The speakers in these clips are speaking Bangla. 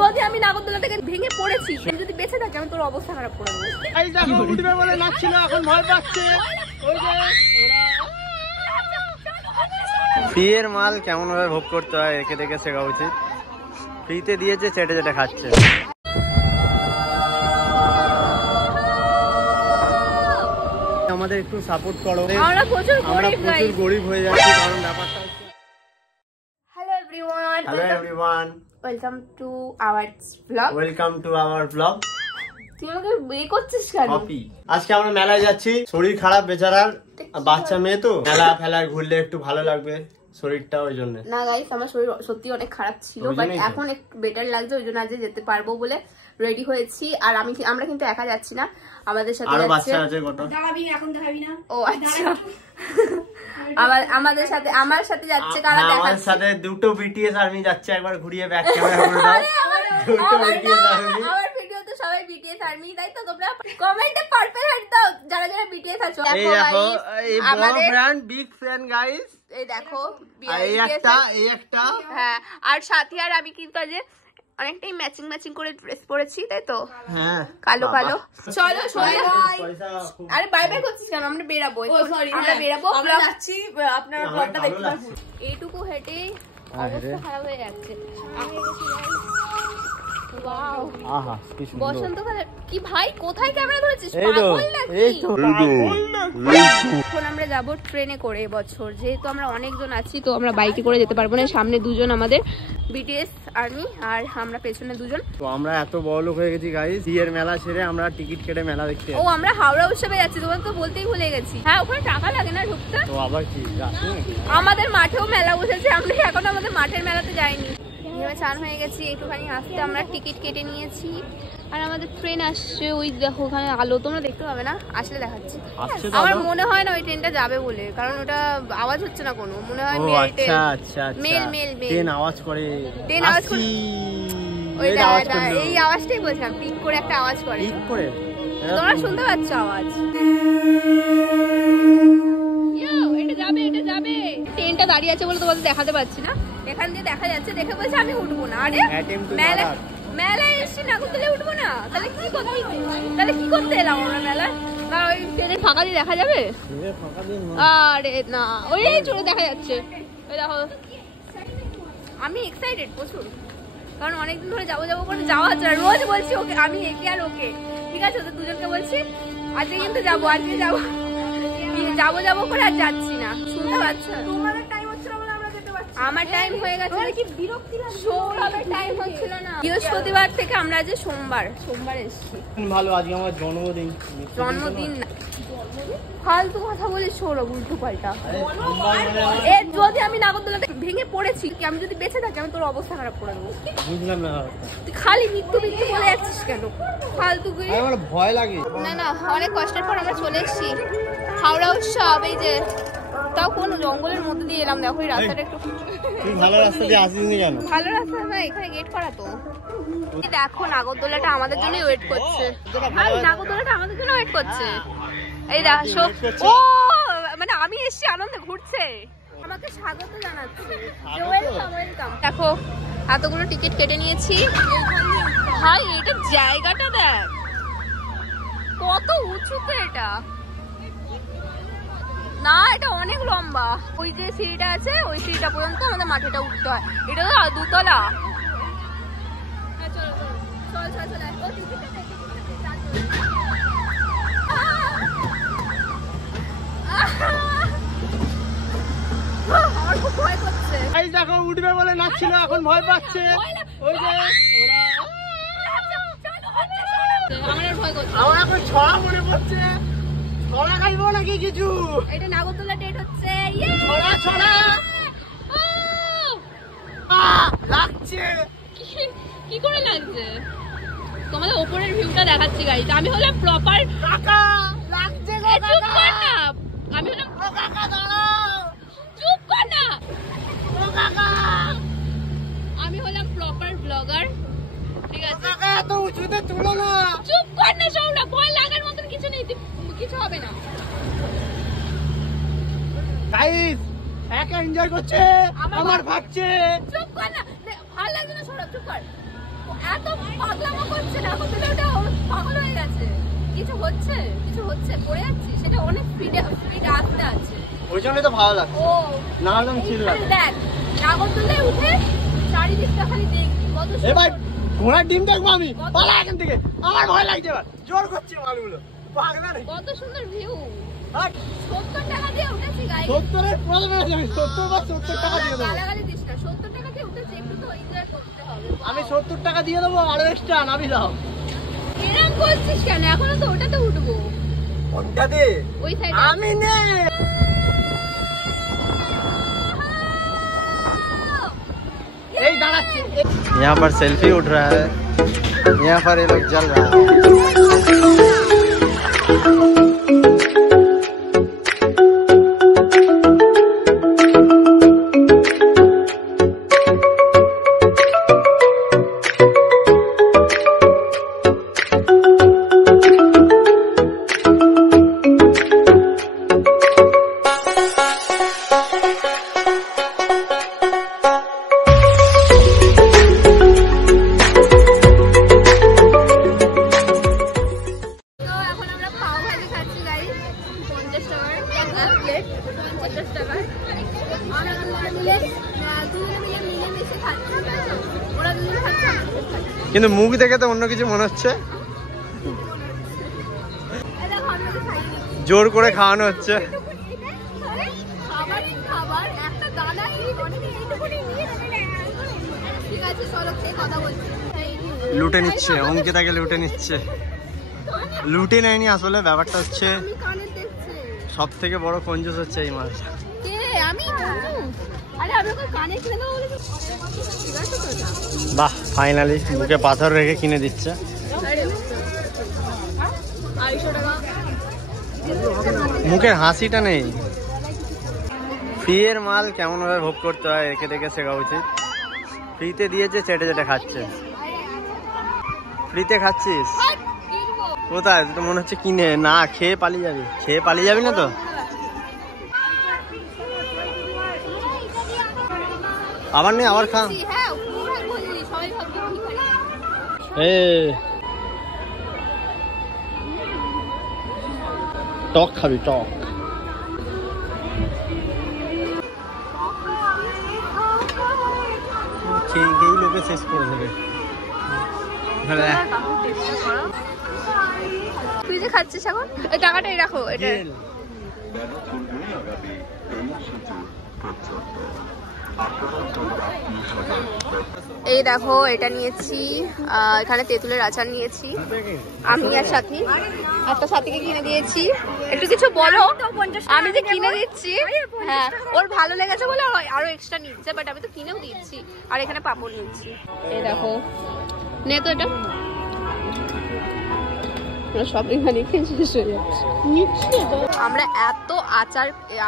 যদি আমি নাগরদোলা থেকে ভেঙে পড়েছি, যদি বেঁচে থাকি আমি তোর অবস্থা খারাপ করে দেবো। এই দেখো উঠবে বলে নাচছিল, এখন ভয় পাচ্ছে। ওই যে ফ্রির মাল কেমন ভাবে ভোগ করতে হয় একে দেখে শেখা উচিত। ফ্রিতে দিয়েছে, চেটে চেটে খাচ্ছে। আমাদের একটু সাপোর্ট করো, আমরা প্রচুর গরিব হয়ে যাচ্ছি কারণ ব্যাপারটা হচ্ছে। Hello everyone, welcome to our blog. তুই আমাকে বিয়ে করছিস কেন? আজকে আমরা মেলায় যাচ্ছি। শরীর খারাপ বেচারার, বাচ্চা মেয়ে তো, মেলা ফেলায় ঘুরলে একটু ভালো লাগবে শরীরটা, ওই জন্য। না গাইস, আমার শরীর সত্যি অনেক খারাপ ছিল, বাট এখন একটু বেটার লাগছে, ওই জন্য আজ যেতে পারবো বলে রেডি হয়েছি। আর আমরা কিন্তু একা যাচ্ছি না, আমাদের সাথে আরো বাচ্চা আছে কত। এখন দেখাবি না? ও আচ্ছা, আমার সাথে যাচ্ছে কারা দেখাচ্ছে? আমার সাথে দুটো বিটিএস আর্মি যাচ্ছে। একবার ঘুরিয়ে ব্যাক ক্যামেরা করে দাও। দুটো বিটিএস আর্মি। আমার ভিডিওতে সবাই বিটিএস আর্মি, তাই তো? তোমরা কমেন্টে পার্পল হার্ট দাও যারা যারা বিটিএস আছো। এই দেখো, এই বড় ব্র্যান্ড, বিগ ফ্যান গাইস। এই দেখো, এই একটা। হ্যাঁ, আর সাথী আর আমি কিন্তু আজ অনেকটাই ম্যাচিং করে ড্রেস পরেছি, তাই তো? হ্যাঁ, কালো। চলো আরে বাই বাই করছিস কেন? আমরা বেরাবো। আমরা বেরাবো, আমরা যাচ্ছি, আপনারা ব্লগটা দেখতে পাচ্ছেন। এইটুকু হেঁটে অবস্থা খারাপ হয়ে যাচ্ছে। ওয়াও, আহা কি সুন্দর বসন্তকালে। কি ভাই, কোথায় ক্যামেরা ধরেছিস? পাগল নাকি? এখন আমরা যাব ট্রেনে করে এবছর, যেহেতু আমরা অনেকজন আছি তো আমরা বাইকে করে যেতে পারবো না। সামনে দুজন আমাদের বিটিএস আর্মি আর আমরা পেছনে দুজন। তো আমরা এত বড় লোক হয়ে গেছি গাইস, বিয়ের মেলা ছেড়ে আমরা টিকিট কেটে মেলা দেখতে। ও, আমরা হাওড়া উৎসবে যাচ্ছি, তোমাকে তো বলতেই ভুলে গেছি। হ্যাঁ, ওখানে টাকা লাগে না ঢুকতে? তো আবার কি, আমাদের মাঠেও মেলা বসেছে, আমরা এখনো আমাদের মাঠের মেলাতে যাইনি। চান হয়ে গেছি, একটুখানি আসতে আমরা টিকিট কেটে নিয়েছি। আর আমাদের ট্রেন আসছে, ওই দেখো ওখানে আলো, তোমরা দেখতে পাবে না, আসলে দেখাচ্ছি। আমার মনে হয় না ওই ট্রেনটা যাবে বলে, কারণ ওটা আওয়াজ হচ্ছে না কোনো, মনে হয় মেল ট্রেন আওয়াজ করে। ওই এই আওয়াজটাই বলছিলাম, পিক করে একটা আওয়াজ করে। তোমরা শুনতে পাচ্ছ আওয়াজ? এটা যাবে। ট্রেনটা দাঁড়িয়ে আছে বলে তোমাদের দেখাতে পাচ্ছি না, এখান দিয়ে দেখা যাচ্ছে, দেখে বলছে আমি উঠবো না। আরে মেলায় এসছি, নাগরদোলায় উঠবো না? তাহলে কি করতে এলাম আমরা মেলায়? না ওই ট্রেনের ফাঁকা দিয়ে দেখা যাবে? আরে না, ওই চলে দেখা যাচ্ছে। ওই দেখো, আমি এক্সাইটেড প্রচুর, কারণ অনেকদিন ধরে যাবো করে যাওয়া হচ্ছে না। রোজ বলছি ওকে, আমি একে আর ওকে, ঠিক আছে, ওদের দুজনকে বলছি আজকে কিন্তু যাবো করে, আর যাচ্ছি না। শুনতে পাচ্ছ? তোমাদের টাইম হচ্ছে না বলে আমরা যেতে পারছি। আমার টাইম হয়ে গেছে, কি বিরক্তি লাগে। সৌরভের টাইম হচ্ছিল না। বৃহস্পতিবার থেকে আমরা আজ সোমবার এসেছি। ভালো, আজকে আমার জন্মদিন না, ফালতু কথা বলিস সৌরভ, উল্টো পাল্টা। যদি আমি নাগরদোলাতে ভেঙে পড়েছি, আমি যদি বেঁচে থাকি আমি তোর অবস্থা খারাপ করে দেবো। বুঝলাম না, খালি মৃত্যু বলে যাচ্ছিস কেন? ফালতু আমার ভয় লাগে। না, অনেক কষ্টের পর আমরা চলে এসেছি হাওড়া উৎসব। এই যে, তাও কোন জঙ্গলের মধ্যে দিয়ে এলাম, দেখো এই রাস্তাটা একটু ভালো রাস্তা দিয়ে আসিনি কেন? ভালো রাস্তা না, এখানে গেট করা তো। দেখো নাগরদোলাটা আমাদের জন্যই ওয়েট করছে। নাগরদোলাটা আমাদের জন্য ওয়েট করছে। এই দেখো, ও মানে আমি এসেছি আনন্দে, ঘুরছে, আমাকে স্বাগত জানাচ্ছে। ওয়েলকাম। দেখো এতগুলো টিকিট কেটে নিয়েছি। ভাই এটা জায়গাটা দেখ কত উঁচুতে, এটা না, এটা অনেক লম্বা। ওই যে সিঁড়িটা আছে, ওই সিঁড়িটা পর্যন্ত আমাদের মাঠেটা উঠতে হয়। এটা তো 2 তলা। আমার খুব ভয় করছে। এই দেখো উঠবে বলে নাচছিল, এখন ভয় পাচ্ছে। ওই যে আমার এখন ছড়া মনে পড়ছে। ছড়া খাইবো নাকি কিছু? এটা নাগরদোলা ডেট হচ্ছে। ছড়া লাগছে। কি করে লাগছে? তোমাদের উপরের ভিউটা দেখাচ্ছি গাইস। আমি হলাম প্রপার কাকা, লাগছে গো কাকা। আমি হলাম কাকা, দাঁড়াও, চুপ কর না। কাকা, আমি হলাম প্রপার ব্লগার, ঠিক আছে? কাকা এত উঁচুতে তুলো না। চুপ কর না সৌরা, ভয় লাগার মতন কিছু নেই, কিছু হবে না। গাইস একা এনজয় করছে, আমার ভাগছে। চুপ কর না, ভালো লাগছে না সৌরভ, চুপ কর। এত পাগলামো করছে না, এখন তো ওটা পাগল হয়ে গেছে। কিছু হচ্ছে পড়ে যাচ্ছি, সেটা অনেক স্পিড আসতে আছে, ওই জন্যই তো ভালো লাগছে। ও না হলে চিল লাগে। দেখ নাগরদোলায় উঠে চারিদিকটা খালি দেখবি কত এ ভাই ঘোড়ার ডিম দেখবো আমি, পালা এখান থেকে, আমার ভয় লাগছে। এবার জোর করছে মালগুলো, পাগলা রে। কত সুন্দর ভিউ। হাট 70 টাকা দিয়ে উঠেছি গাইস। 70 এর প্রবলেম আছে, আমি 70 বা 70 টাকা দিয়ে দেবো। গালাগালি দিস না, 70 টাকা দিয়ে উঠেছি, একটু তো এনজয় করতে হবে। আমি 70 টাকা দিয়ে দেবো, আরো এক্সট্রা নাবি দাও। এরকম করছিস কেন? এখনো তো ওটাতে উঠবো। কোনটাতে? ওই সাইডে। আমি নে। এই দাঁড়াচ্ছে। यहाँ पर सेल्फी उठ रहा है, यहाँ पर ये लोग जल रहा है। কিন্তু মুখ দেখে তো অন্য কিছু মনে হচ্ছে, জোর করে খাওয়ানো হচ্ছে। লুটে নিচ্ছে, অঙ্কিতাকে লুটে নিচ্ছে। লুটে নেয়নি, আসলে ব্যাপারটা হচ্ছে সব থেকে বড় কঞ্জুস হচ্ছে এই মাছ। বাহ, ফাইনালি মুখে পাথর রেখে কিনে দিচ্ছে। মুখের হাসিটা নেই। ফ্রিয়ের মাল কেমন ভাবে ভোগ করতে হয় একে দেখে শেখা উচিত। ফ্রিতে দিয়েছে, চেটে চেটে খাচ্ছে। ফ্রিতে খাচ্ছিস কোথায়? তো মনে হচ্ছে কিনে না খেয়ে পালিয়ে যাবি। খেয়ে পালিয়ে যাবি না তো? আবার নেই, আবার খা। টক খাবি? টক খেয়ে লোকে শেষ করে দেবে। তুই যে খাচ্ছিস এখন, এই টাকাটাই রাখো। এটা এই দেখো, এটা নিয়েছি, এখানে তেঁতুলের আচার নিয়েছি আমি আর সাথী। একটা সাথীকে কিনে দিয়েছি। একটু কিছু বলো, আমি যে কিনে দিচ্ছি। হ্যাঁ, ওর ভালো লেগেছে বলে আরো এক্সট্রা নিচ্ছে, বাট আমি তো কিনেও দিচ্ছি। আর এখানে পাপড় নিচ্ছি। এই দেখো, নে তো এটা সব এখানে শেষ হয়ে যাচ্ছে। আমরা এত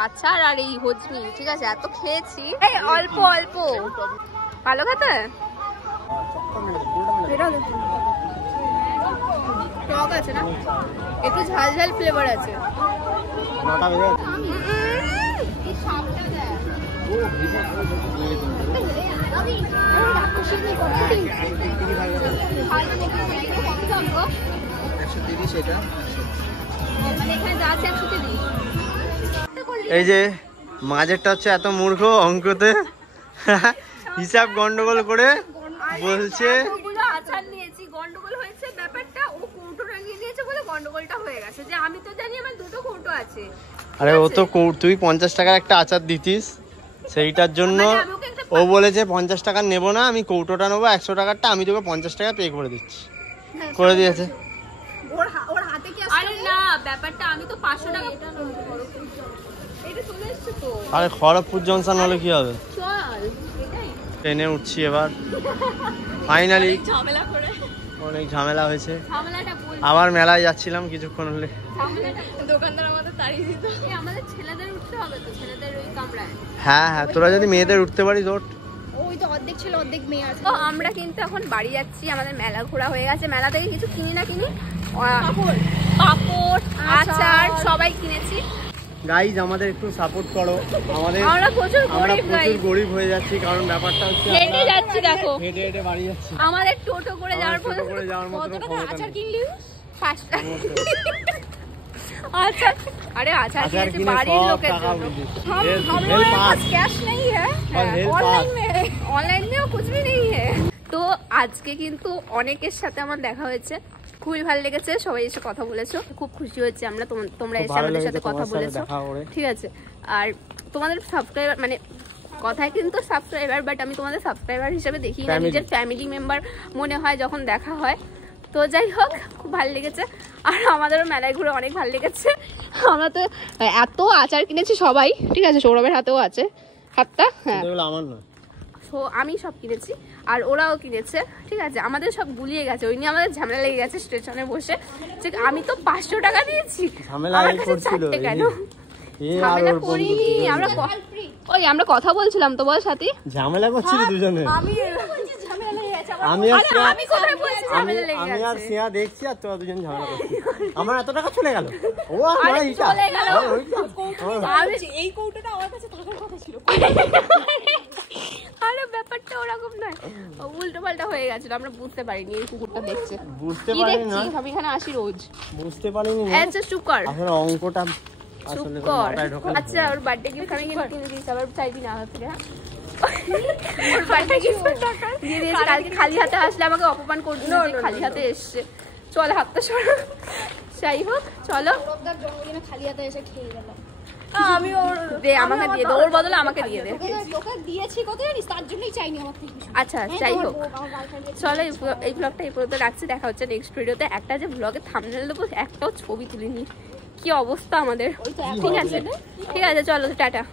আচার আর এই হজমি, ঠিক আছে, এত খেয়েছি। এই অল্প অল্প ভালো খেতে। টক আছে না, একটু ঝাল ঝাল ফ্লেভার আছে। এই যে মাঝেরটা হচ্ছে এত মূর্খ, অঙ্কতে হিসাব গন্ডগোল করে বলছে আচার নিয়েছি, গন্ডগোল হয়েছে ব্যাপারটা। ও কৌটোটা নিয়ে নিয়েছে বলে গন্ডগোলটা হয়ে গেছে। যে আমি তো জানি আমার দুটো কৌটো আছে। আরে ও তো তুই 50 টাকার একটা আচার দিতিস, সেইটার জন্য ও বলেছে 50 টাকা নেবো না, আমি কৌটোটা নেবো 100 টাকারটা, আমি তোকে 50 টাকা পে করে দিচ্ছি। করে দিয়েছে। ওর হাতে কি? আরে না, ব্যাপারটা আমি তো 500 টাকা এটা চলে এসেছে তো। আরে খড়গপুর জংশন হলে কি হবে? চল, ট্রেনে উঠছি এবার ফাইনালি। ঝামেলা করে অনেক ঝামেলা হয়েছে। ঝামেলাটা বল। আবার মেলায় যাচ্ছিলাম কিছুক্ষণ হলে। ঝামেলাটা দোকানদার আমাদের তাড়িয়ে দিত। এই আমাদের ছেলেদের উঠতে হবে তো, ছেলেদের ওই কামরায়। হ্যাঁ হ্যাঁ, তোরা যদি মেয়েদের উঠতে পারিস ওঠ। ওই তো অর্ধেক ছিল, অর্ধেক মেয়ে আছে। তো আমরা কিন্তু এখন বাড়ি যাচ্ছি। আমাদের মেলা ঘোরা হয়ে গেছে। মেলা থেকে কিছু কিনি না কিনি, পাপড়, আচার সবাই কিনেছি। গাইজ আমাদের একটু সাপোর্ট করো, আমরা প্রচুর গরিব হয়ে যাচ্ছি, কারণ ব্যাপারটা হচ্ছে হেঁটে যাচ্ছি, দেখো হেঁটে হেঁটে বাড়ি যাচ্ছি, আমাদের টোটো করে যাওয়ার পর মতো আচার কিনলি 5 টাকা। আচ্ছা, अरे आचार किए बाड़ीर लोकेर हम लोग पास कैश नहीं है, ऑनलाइन में कुछ भी नहीं है। তো আজকে কিন্তু অনেকের সাথে আমার দেখা হয়েছে, খুবই ভালো লেগেছে, সবাই এসে কথা বলেছো, খুব খুশি হয়েছে আমরা, তোমরা এসে আমাদের সাথে কথা বলেছো, ঠিক আছে। আর তোমাদের সাবস্ক্রাইবার মানে কথায় কিন্তু সাবস্ক্রাইবার, বাট আমি তোমাদের সাবস্ক্রাইবার হিসেবে দেখি না, নিজের ফ্যামিলি মেম্বার মনে হয় যখন দেখা হয়। তো যাই হোক, খুব ভালো লেগেছে, আর আমাদেরও মেলায় ঘুরে অনেক ভালো লেগেছে। আমরা তো এত আচার কিনেছি সবাই, ঠিক আছে, সৌরভের হাতেও আছে হাতটা, হ্যাঁ আমার না, তো আমি সব কিনেছি আর ওরাও কিনেছে, ঠিক আছে। আমাদের সব গুলিয়ে গেছে, ওই নিয়ে আমাদের ঝামেলা লেগে গেছে স্টেশনে বসে, যে আমি তো 500 টাকা দিয়েছি, আমার কাছে 4টে কেন? ঝামেলা করিনি আমরা, ওই আমরা কথা বলছিলাম তো, বল সাথী, ঝামেলা করছিল দুজনে, আমি আর সিয়া দেখছি আর তোরা দুজন ঝামেলা করছিস, আমার এত টাকা চলে গেল, ও এই কৌটোটা আমার কাছে থাকার কথা ছিল। আরে ব্যাপারটা ওরকম নয়, উল্টো পাল্টা হয়ে গেছিল, আমরা বুঝতে পারিনি এই কুকুরটা দেখছে, বুঝতে পারিনি না, আমি এখানে আসি রোজ, বুঝতে পারিনি না, আচ্ছা চুপ কর, আসলে অঙ্কটা চুপ কর। আচ্ছা ওর বার্থডে গিফট আমি কিন্তু কিনে দিয়েছি, আবার চাইবি না থেকে, হ্যাঁ ওর বার্থডে গিফট দিয়ে দিয়েছি, কালকে খালি হাতে আসলে আমাকে অপমান করবে, খালি হাতে এসছে, চল হাতটা সরো। যাই হোক চলো, জন্মদিনে খালি হাতে এসে খেয়ে গেলাম আমি, ওর দে আমাকে দিয়ে দে, ওর বদলে আমাকে দিয়ে দে, তোকে দিয়েছি কত জানিস, তার জন্যই চাইনি আমার থেকে। আচ্ছা যাই হোক চলো, এই ব্লগটা এই পর্যন্ত রাখছি, দেখা হচ্ছে নেক্সট ভিডিওতে। একটা যে ব্লগে থাম্বনেল দেবো, একটাও ছবি তুলিনি, কি অবস্থা আমাদের, ঠিক আছে চলো টাটা।